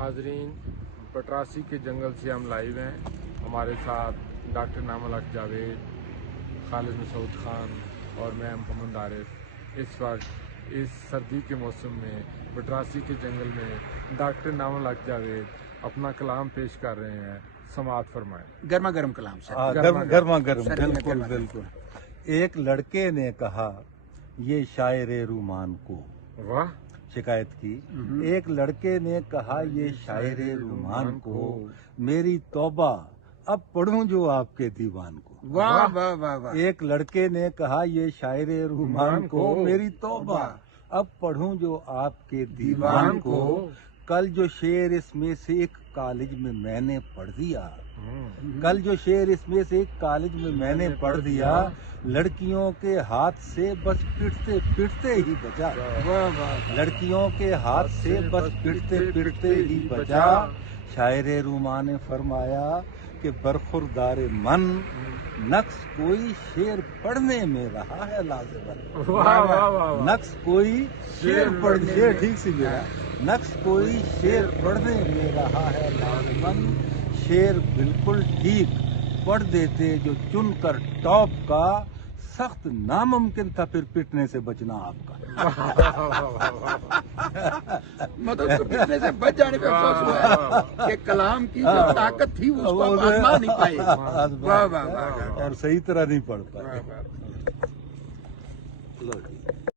हाजरीन, पटरासी के जंगल से हम लाइव हैं। हमारे साथ डॉक्टर नामुल हक जावेद, खालिद मसूद खान और मैं मोहम्मद आरिफ। इस वक्त इस सर्दी के मौसम में पटरासी के जंगल में डॉक्टर नामुल हक जावेद अपना कलाम पेश कर रहे हैं। समाअत फरमाएं। गर्मा गर्म कलाम से। गर्मा गर्म, बिल्कुल बिल्कुल। एक लड़के ने कहा ये शायर रूमान को, वाह, शिकायत की। एक लड़के ने कहा ये शायर रूमान को, मेरी तौबा अब पढ़ूं जो आपके दीवान को। वाह वाह वाह वाह। एक लड़के ने कहा ये शायर रूमान को, मेरी तौबा अब पढ़ूं जो आपके दीवान को। कल जो शेर इसमें से एक कॉलेज में मैंने पढ़ दिया, कल जो शेर इसमें से एक कॉलेज में मैंने पढ़ दिया, लड़कियों के हाथ से बस पिटते पिटते ही बचा। लड़कियों के हाथ से बस पिटते पिटते ही बचा। शायर रूमा ने फरमाया कि बरखुरदार मन, नक्श कोई शेर पढ़ने में रहा है लाजवाब। नक्श कोई शेर पढ़ने, शेर ठीक से गया। नक्श कोई शेर पढ़ने में रहा है लाजवाब। शेर बिल्कुल ठीक पढ़ देते जो चुनकर टॉप का, सख्त नामुमकिन था फिर पिटने से बचना आपका। मतलब उसको पिटने से बच जाने पे अफसोस हुआ है कि कलाम की जो ताकत थी उसको आप आजमा नहीं पाए। वाह वाह वाह। और सही तरह नहीं पढ़ पाए। वाह वाह। लो जी।